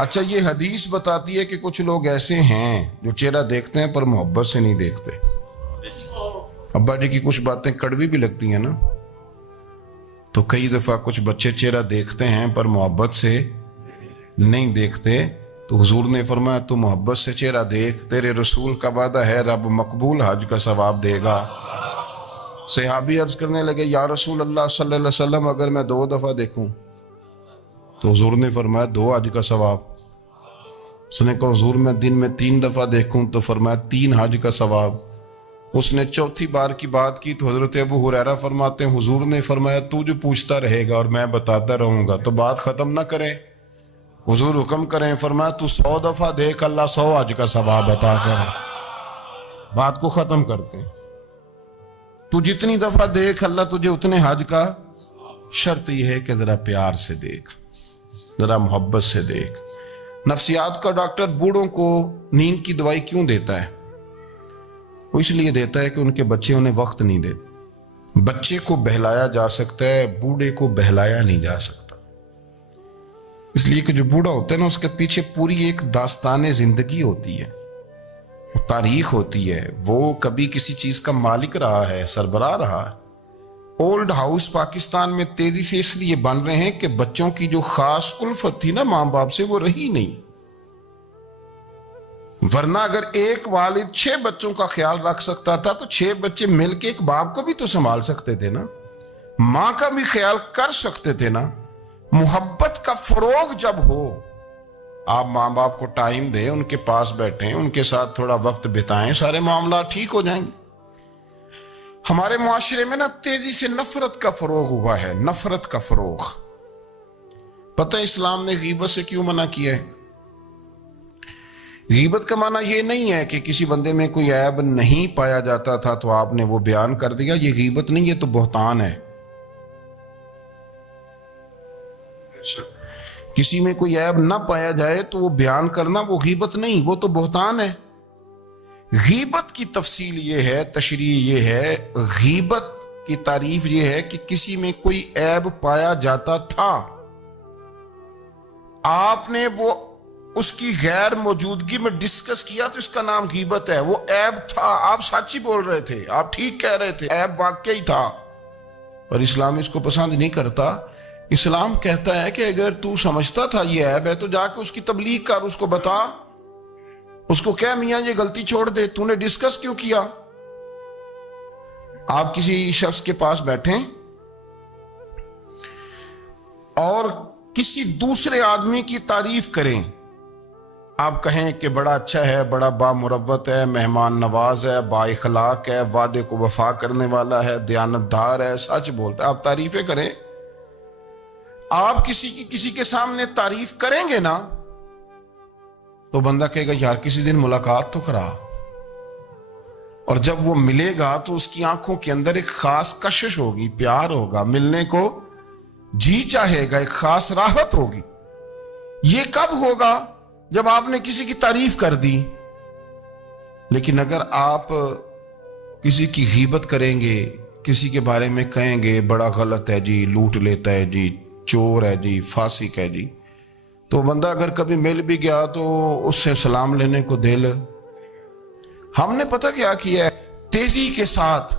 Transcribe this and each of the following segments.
اچھا یہ حدیث بتاتی ہے کہ کچھ لوگ ایسے ہیں جو چہرہ دیکھتے ہیں پر محبت سے نہیں دیکھتے. ابا جی کی کچھ باتیں کڑوی بھی لگتی ہیں نا, تو کئی دفعہ کچھ بچے چہرہ دیکھتے ہیں پر محبت سے نہیں دیکھتے. تو حضور نے فرمایا تو محبت سے چہرہ دیکھ, تیرے رسول کا وعدہ ہے رب مقبول حج کا ثواب دے گا. صحابی عرض کرنے لگے یا رسول اللہ صلی اللہ علیہ وسلم اگر میں 2 دفعہ دیکھوں؟ تو حضور نے فرمایا 2 حج کا ثواب. اس نے کہا حضور میں دن میں 3 دفعہ دیکھوں؟ تو فرمایا 3 حج کا ثواب. اس نے چوتھی بار کی بات کی تو حضرت ابو ہریرہ فرماتے ہیں حضور نے فرمایا تو جو پوچھتا رہے گا اور میں بتاتا رہوں گا تو بات ختم نہ کرے. حضور حکم کریں, فرمایا تو 100 دفعہ دیکھ اللہ 100 حج کا ثواب عطا کرے. بات کو ختم کرتے ہیں. تو جتنی دفعہ دیکھ اللہ تجھے اتنے حج کا. شرط یہ ہے کہ ذرا پیار سے دیکھ, ذرا محبت سے دیکھ. نفسیات کا ڈاکٹر بوڑھوں کو نیند کی دوائی کیوں دیتا ہے؟ وہ اس لیے دیتا ہے کہ ان کے بچے انہیں وقت نہیں دیتے. بچے کو بہلایا جا سکتا ہے, بوڑھے کو بہلایا نہیں جا سکتا. اس لیے کہ جو بوڑھا ہوتا ہے نا اس کے پیچھے پوری ایک داستان زندگی ہوتی ہے, تاریخ ہوتی ہے. وہ کبھی کسی چیز کا مالک رہا ہے, سربراہ رہا ہے. اولڈ ہاؤس پاکستان میں تیزی سے اس لیے بن رہے ہیں کہ بچوں کی جو خاص الفت تھی نا ماں باپ سے وہ رہی نہیں. ورنہ اگر ایک والد 6 بچوں کا خیال رکھ سکتا تھا تو 6 بچے مل کے ایک باپ کو بھی تو سنبھال سکتے تھے نا, ماں کا بھی خیال کر سکتے تھے نا. محبت کا فروغ جب ہو, آپ ماں باپ کو ٹائم دیں, ان کے پاس بیٹھیں, ان کے ساتھ تھوڑا وقت بتائیں, سارے معاملات ٹھیک ہو جائیں گے. ہمارے معاشرے میں نا تیزی سے نفرت کا فروغ ہوا ہے, نفرت کا فروغ. پتہ ہے اسلام نے غیبت سے کیوں منع کیا ہے؟ غیبت کا معنی یہ نہیں ہے کہ کسی بندے میں کوئی عیب نہیں پایا جاتا تھا تو آپ نے وہ بیان کر دیا. یہ غیبت نہیں, یہ تو بہتان ہے. کسی میں کوئی عیب نہ پایا جائے تو وہ بیان کرنا وہ غیبت نہیں, وہ تو بہتان ہے. غیبت کی تفصیل یہ ہے, تشریح یہ ہے, غیبت کی تعریف یہ ہے کہ کسی میں کوئی عیب پایا جاتا تھا, آپ نے وہ اس کی غیر موجودگی میں ڈسکس کیا تو اس کا نام غیبت ہے. وہ عیب تھا, آپ سچ ہی بول رہے تھے, آپ ٹھیک کہہ رہے تھے, عیب واقعی تھا. اور اسلام اس کو پسند نہیں کرتا. اسلام کہتا ہے کہ اگر تو سمجھتا تھا یہ عیب ہے تو جا کے اس کی تبلیغ کر, اس کو بتا, اس کو کہہ میاں یہ غلطی چھوڑ دے, تو نے ڈسکس کیوں کیا؟ آپ کسی شخص کے پاس بیٹھیں اور کسی دوسرے آدمی کی تعریف کریں, آپ کہیں کہ بڑا اچھا ہے, بڑا بامروت ہے, مہمان نواز ہے, با اخلاق ہے, وعدے کو وفا کرنے والا ہے, دیانتدار ہے, سچ بولتا ہے, آپ تعریفیں کریں. آپ کسی کے سامنے تعریف کریں گے نا تو بندہ کہے گا یار کسی دن ملاقات تو کرا. اور جب وہ ملے گا تو اس کی آنکھوں کے اندر ایک خاص کشش ہوگی, پیار ہوگا, ملنے کو جی چاہے گا, ایک خاص راحت ہوگی. یہ کب ہوگا؟ جب آپ نے کسی کی تعریف کر دی. لیکن اگر آپ کسی کی غیبت کریں گے, کسی کے بارے میں کہیں گے بڑا غلط ہے جی, لوٹ لیتا ہے جی, چور ہے جی, فاسق ہے جی, تو بندہ اگر کبھی مل بھی گیا تو اس سے سلام لینے کو دل. ہم نے پتہ کیا کیا ہے, تیزی کے ساتھ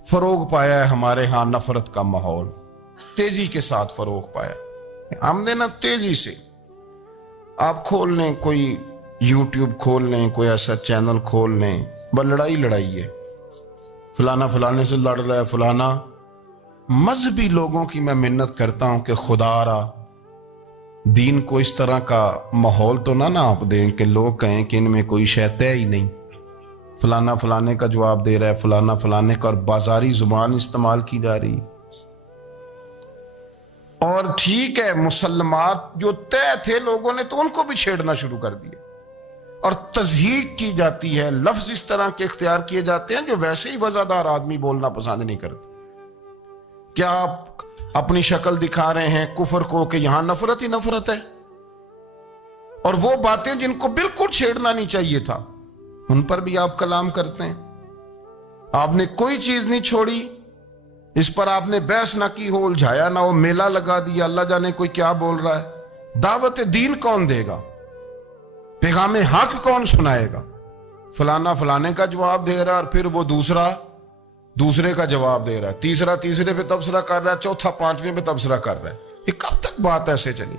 فروغ پایا ہے ہمارے ہاں نفرت کا ماحول, تیزی کے ساتھ فروغ پایا ہم نے نا. تیزی سے آپ کھول لیں, کوئی یوٹیوب کھول لیں, کوئی ایسا چینل کھول لیں, بس لڑائی ہے, فلانا فلانے سے لڑ رہا ہے, فلانا. مذہبی لوگوں کی میں منت کرتا ہوں کہ خدا را دین کو اس طرح کا ماحول تو نہ آپ دیں کہ لوگ کہیں کہ ان میں کوئی شے ہی نہیں. فلانا فلانے کا جواب دے رہا ہے, فلانا فلانے کا, اور بازاری زبان استعمال کی جا رہی. اور ٹھیک ہے مسلمات جو طے تھے لوگوں نے تو ان کو بھی چھیڑنا شروع کر دیا, اور تضحیق کی جاتی ہے, لفظ اس طرح کے اختیار کیے جاتے ہیں جو ویسے ہی وزادار آدمی بولنا پسند نہیں کرتے. کیا آپ اپنی شکل دکھا رہے ہیں کفر کو کہ یہاں نفرت ہی نفرت ہے, اور وہ باتیں جن کو بالکل چھیڑنا نہیں چاہیے تھا ان پر بھی آپ کلام کرتے ہیں. آپ نے کوئی چیز نہیں چھوڑی, اس پر آپ نے بحث نہ کی ہو, الجھایا نہ ہو, میلہ لگا دیا, اللہ جانے کوئی کیا بول رہا ہے. دعوت دین کون دے گا؟ پیغام حق کون سنائے گا؟ فلانا فلانے کا جواب دے رہا ہے، اور پھر وہ دوسرا دوسرے کا جواب دے رہا ہے، تیسرا تیسرے پہ تبصرہ کر رہا ہے، چوتھا پانچویں پہ تبصرہ کر رہا ہے. یہ کب تک بات ایسے چلی؟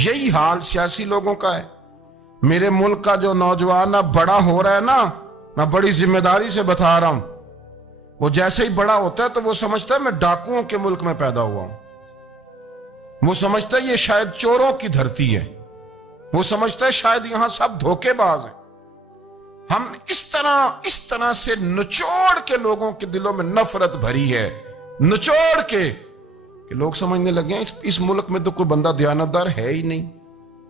یہی حال سیاسی لوگوں کا ہے. میرے ملک کا جو نوجوان اب بڑا ہو رہا ہے نا، میں بڑی ذمہ داری سے بتا رہا ہوں، وہ جیسے ہی بڑا ہوتا ہے تو وہ سمجھتا ہے میں ڈاکوؤں کے ملک میں پیدا ہوا ہوں. وہ سمجھتا ہے یہ شاید چوروں کی دھرتی ہے. وہ سمجھتا ہے شاید یہاں سب دھوکے باز ہیں. ہم اس طرح سے نچوڑ کے لوگوں کے دلوں میں نفرت بھری ہے، نچوڑ کے کہ لوگ سمجھنے لگے ہیں اس ملک میں تو کوئی بندہ دیانتدار ہے ہی نہیں،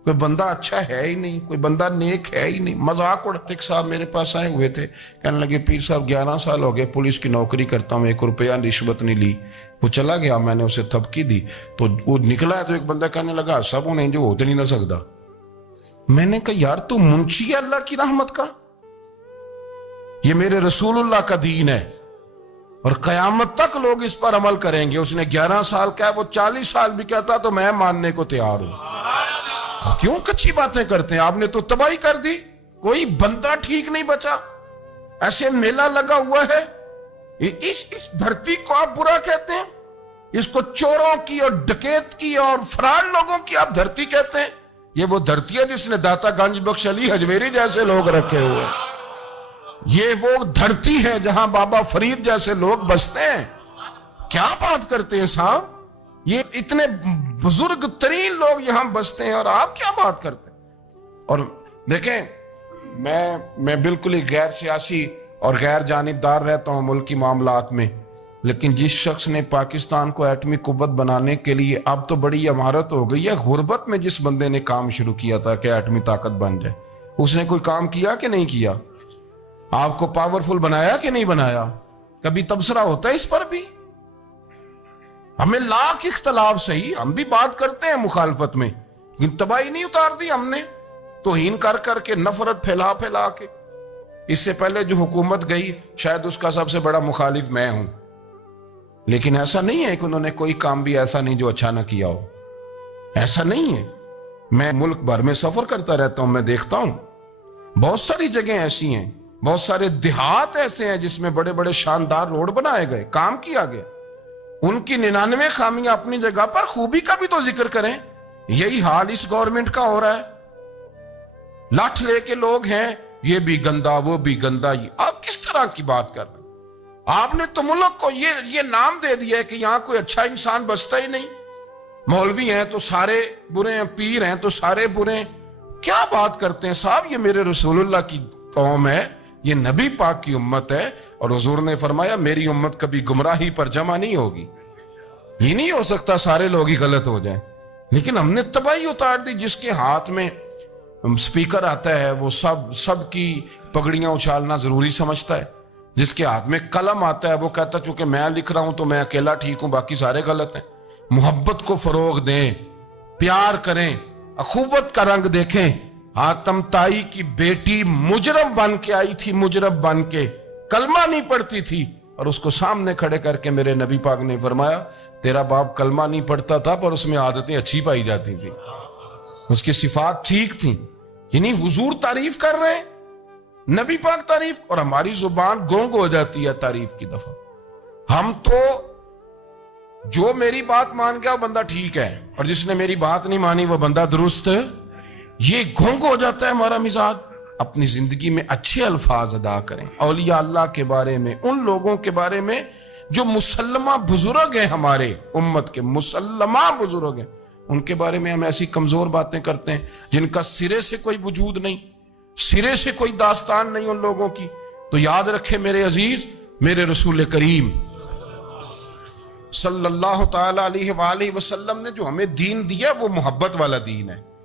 کوئی بندہ اچھا ہے ہی نہیں، کوئی بندہ نیک ہے ہی نہیں. مذاق اڑاتے ایک صاحب میرے پاس آئے ہوئے تھے، کہنے لگے پیر صاحب 11 سال ہو گئے پولیس کی نوکری کرتا ہوں، 1 روپیہ رشوت نہیں لی. وہ چلا گیا، میں نے اسے تھپکی دی تو وہ نکلا ہے تو ایک بندہ کہنے لگا سب انہیں جو ہوتے نہیں نہ سکتا. میں نے کہا یار تو منشی ہے اللہ کی رحمت کا، یہ میرے رسول اللہ کا دین ہے اور قیامت تک لوگ اس پر عمل کریں گے. اس نے 11 سال کہا، وہ 40 سال بھی کہتا تو میں ماننے کو تیار ہوں. کیوں کچھی باتیں کرتے ہیں؟ آپ نے تو تباہی کر دی، کوئی بندہ ٹھیک نہیں بچا. ایسے میلہ لگا ہوا ہے، اس دھرتی کو آپ برا کہتے ہیں، اس کو چوروں کی اور ڈکیت کی اور فراڈ لوگوں کی آپ دھرتی کہتے ہیں. یہ وہ دھرتی ہے جس نے داتا گنج بخش علی حجویری جیسے لوگ رکھے ہوئے. یہ وہ دھرتی ہے جہاں بابا فرید جیسے لوگ بستے ہیں. کیا بات کرتے ہیں صاحب؟ یہ اتنے بزرگ ترین لوگ یہاں بستے ہیں اور آپ کیا بات کرتے ہیں؟ اور دیکھیں میں بالکل ہی غیر سیاسی اور غیر جانبدار رہتا ہوں ملکی معاملات میں، لیکن جس شخص نے پاکستان کو ایٹمی قوت بنانے کے لیے، اب تو بڑی عمارت ہو گئی ہے، غربت میں جس بندے نے کام شروع کیا تھا کہ ایٹمی طاقت بن جائے، اس نے کوئی کام کیا کہ نہیں کیا؟ آپ کو پاورفل بنایا کہ نہیں بنایا؟ کبھی تبصرہ ہوتا ہے اس پر بھی؟ ہمیں لاکھ اختلاف صحیح، ہم بھی بات کرتے ہیں مخالفت میں، لیکن تباہی نہیں اتار دی ہم نے توہین کر کر کے، نفرت پھیلا پھیلا کے. اس سے پہلے جو حکومت گئی شاید اس کا سب سے بڑا مخالف میں ہوں، لیکن ایسا نہیں ہے کہ انہوں نے کوئی کام بھی ایسا نہیں جو اچھا نہ کیا ہو. ایسا نہیں ہے. میں ملک بھر میں سفر کرتا رہتا ہوں، میں دیکھتا ہوں بہت ساری جگہیں ایسی ہیں، بہت سارے دیہات ایسے ہیں جس میں بڑے بڑے شاندار روڈ بنائے گئے، کام کیا گیا. ان کی 99 خامیاں اپنی جگہ پر، خوبی کا بھی تو ذکر کریں. یہی حال اس گورنمنٹ کا ہو رہا ہے. لاٹھ لے کے لوگ ہیں، یہ بھی گندا وہ بھی گندا. یہ آپ کس طرح کی بات کر رہے ہیں؟ آپ نے تو ملک کو یہ نام دے دیا ہے کہ یہاں کوئی اچھا انسان بستا ہی نہیں. مولوی ہیں تو سارے برے ہیں، پیر ہیں تو سارے برے ہیں. کیا بات کرتے ہیں صاحب؟ یہ میرے رسول اللہ کی قوم ہے، یہ نبی پاک کی امت ہے، اور حضور نے فرمایا میری امت کبھی گمراہی پر جمع نہیں ہوگی. یہ نہیں ہو سکتا سارے لوگ ہی غلط ہو جائیں. لیکن ہم نے تباہی اتار دی. جس کے ہاتھ میں سپیکر آتا ہے وہ سب کی پگڑیاں اچھالنا ضروری سمجھتا ہے. جس کے ہاتھ میں قلم آتا ہے وہ کہتا چونکہ میں لکھ رہا ہوں تو میں اکیلا ٹھیک ہوں، باقی سارے غلط ہیں. محبت کو فروغ دیں، پیار کریں، اخوت کا رنگ دیکھیں. حاتم طائی کی بیٹی مجرم بن کے آئی تھی، مجرم بن کے کلمہ نہیں پڑھتی تھی، اور اس کو سامنے کھڑے کر کے میرے نبی پاک نے فرمایا تیرا باپ کلمہ نہیں پڑھتا تھا پر اس میں عادتیں اچھی پائی جاتی تھی، اس کی صفات ٹھیک تھیں. یعنی حضور تعریف کر رہے ہیں، نبی پاک تعریف، اور ہماری زبان گونگ ہو جاتی ہے تعریف کی دفعہ. ہم تو جو میری بات مان گیا وہ بندہ ٹھیک ہے، اور جس نے میری بات نہیں مانی وہ بندہ درست ہے. یہ گھونگ ہو جاتا ہے ہمارا مزاج. اپنی زندگی میں اچھے الفاظ ادا کریں، اولیاء اللہ کے بارے میں، ان لوگوں کے بارے میں جو مسلمہ بزرگ ہیں، ہمارے امت کے مسلمہ بزرگ ہیں، ان کے بارے میں ہم ایسی کمزور باتیں کرتے ہیں جن کا سرے سے کوئی وجود نہیں، سرے سے کوئی داستان نہیں ان لوگوں کی. تو یاد رکھے میرے عزیز، میرے رسول کریم صلی اللہ تعالی علیہ وآلہ وسلم نے جو ہمیں دین دیا وہ محبت والا دین ہے.